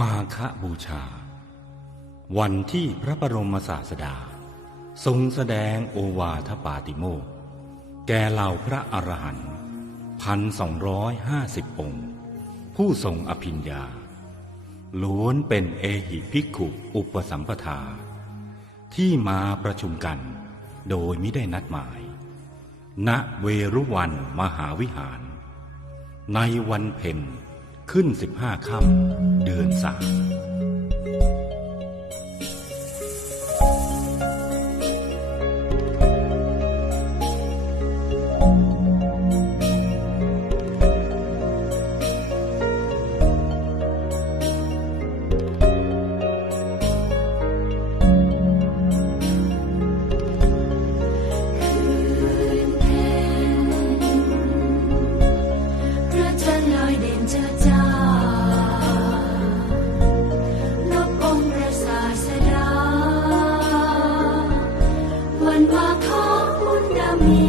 มาคบูชา วันที่พระบรมศาสดา ทรงแสดงโอวาทปาติโมกข์แก่เหล่าพระอรหันต์พันสองร้อยห้าสิบองค์ ผู้ทรงอภิญญา ล้วนเป็นเอหิภิกขุอุปสัมปทา ที่มาประชุมกันโดยไม่ได้นัดหมาย ณเวรุวันมหาวิหาร ในวันเพ็ญ ขึ้นสิบห้าค่ำเดือนสาม วันมาคาบุญนามี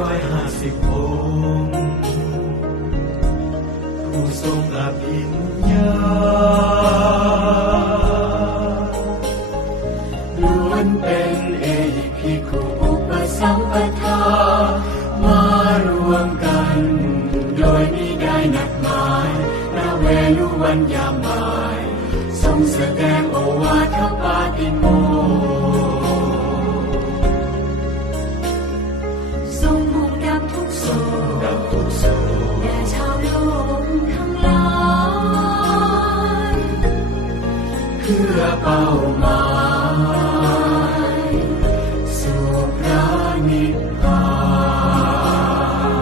ร้อยห้าสิบองค์ผู้ทรงอภิญญาล้วนเป็นเอกพิคุอุปสัมปทามารวมกัน โดยมิได้นัดหมายณเวลุวันยามบ่าย ทรงแสดงโอวาทปาติโม เพื่อเป้าหมายสู่พระนิพพาน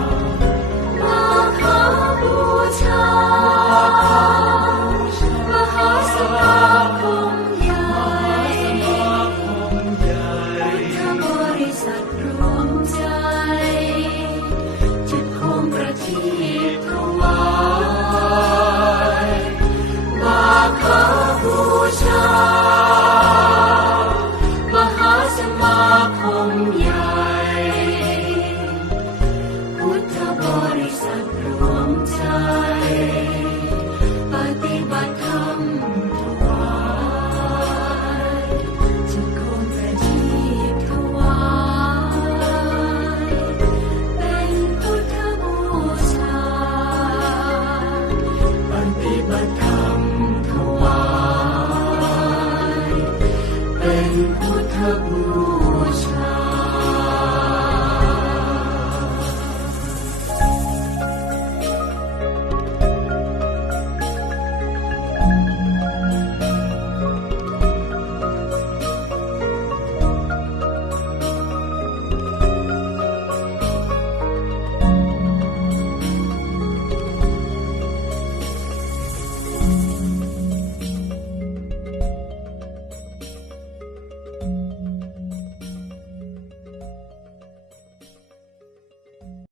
มาคาบูชามหาสมาคมใหญ่ใหญ่พุทธบริษัทรวมใจ จุดโคมประที 不得不唱